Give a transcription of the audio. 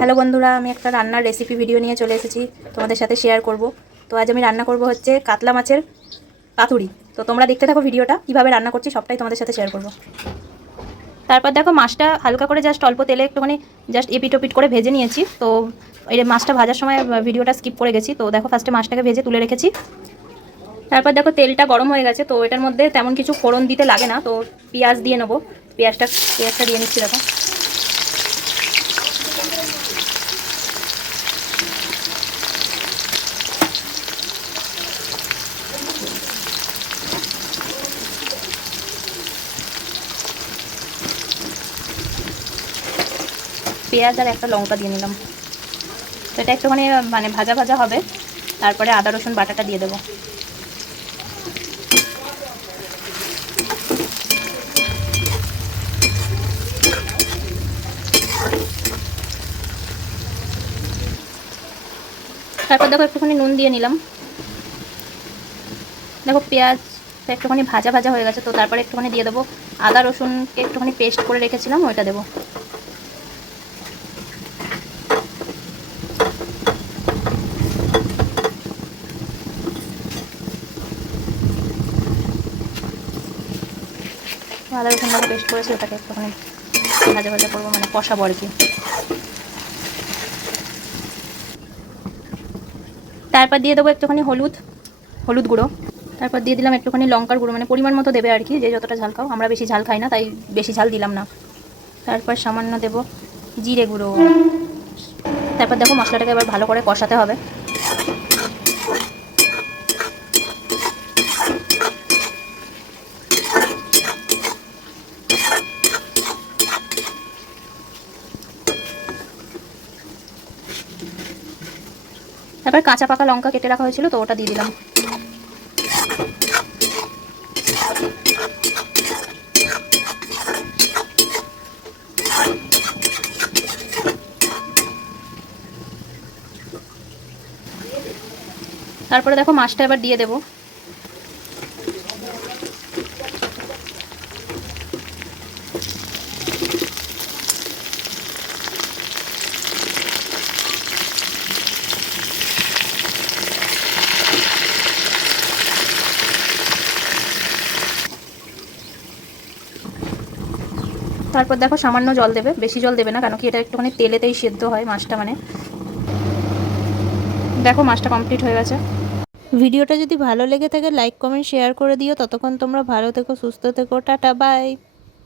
Hello বন্ধুরা, আমি একটা রান্নার রেসিপি ভিডিও নিয়ে চলে এসেছি, তোমাদের সাথে শেয়ার করব। তো আজ আমি রান্না করব হচ্ছে কাতলা মাছের পাতুরি তো তোমরা দেখতে থাকো ভিডিওটা কীভাবে রান্না করছি সবটাই তোমাদের সাথে শেয়ার করব। তারপর দেখো মাছটা হালকা করে জাস্ট অল্প তেলে একটুখানি জাস্ট এপিট ওপিট করে ভেজে নিয়েছি। তো এই মাছটা ভাজার সময় ভিডিওটা স্কিপ করে গেছি। তো দেখো ফার্স্টে মাছটাকে ভেজে তুলে রেখেছি। তারপর দেখো তেলটা গরম হয়ে গেছে, তো এটার মধ্যে তেমন কিছু ফোড়ন দিতে লাগে না। তো পেঁয়াজ দিয়ে নেব। পেঁয়াজটা পেঁয়াজটা দিয়ে নিচ্ছি দেখো। পেঁয়াজ আর একটা লঙ্কা দিয়ে নিলাম। তো এটা একটুখানি মানে ভাজা ভাজা হবে। তারপরে আদা, রসুন, বাটাটা দিয়ে দেবো। তারপর দেখো একটুখানি নুন দিয়ে নিলাম। দেখো পেঁয়াজ একটুখানি ভাজা ভাজা হয়ে গেছে, তো তারপরে একটুখানি দিয়ে দেবো। আদা, রসুনকে একটুখানি পেস্ট করে রেখেছিলাম, ওইটা দেবো। আদা রসুন পেস্ট করেছি, ওটাকে একটুখানি ভাজা ভাজা করব মানে কষাবো আর কি। তারপর দিয়ে দেবো একটুখানি হলুদ হলুদ গুঁড়ো। তারপর দিয়ে দিলাম একটুখানি লঙ্কার গুঁড়ো মানে পরিমাণ মতো দেবে আর কি, যে যতটা ঝাল খাও। আমরা বেশি ঝাল খাই না, তাই বেশি ঝাল দিলাম না। তারপর সামান্য দেব জিরে গুঁড়ো। তারপর দেখো মশলাটাকে এবার ভালো করে কষাতে হবে। তারপর কাঁচা পাকা লঙ্কা কেটে রাখা হয়েছিল, তো ওটা দিয়ে দিলাম। তারপরে দেখো মাছটা এবার দিয়ে দেবো। তারপর দেখো সামান্য জল দেবে, বেশি জল দেবে না কেন কি এটা একটুখানি তেলেতেই সেদ্ধ হয় মাছটা মানে। দেখো মাছটা কমপ্লিট হয়ে গেছে। ভিডিওটা যদি ভালো লেগে থাকে লাইক কমেন্ট শেয়ার করে দিও। ততক্ষণ তোমরা ভালো থেকো, সুস্থ থেকো, টাটা বাই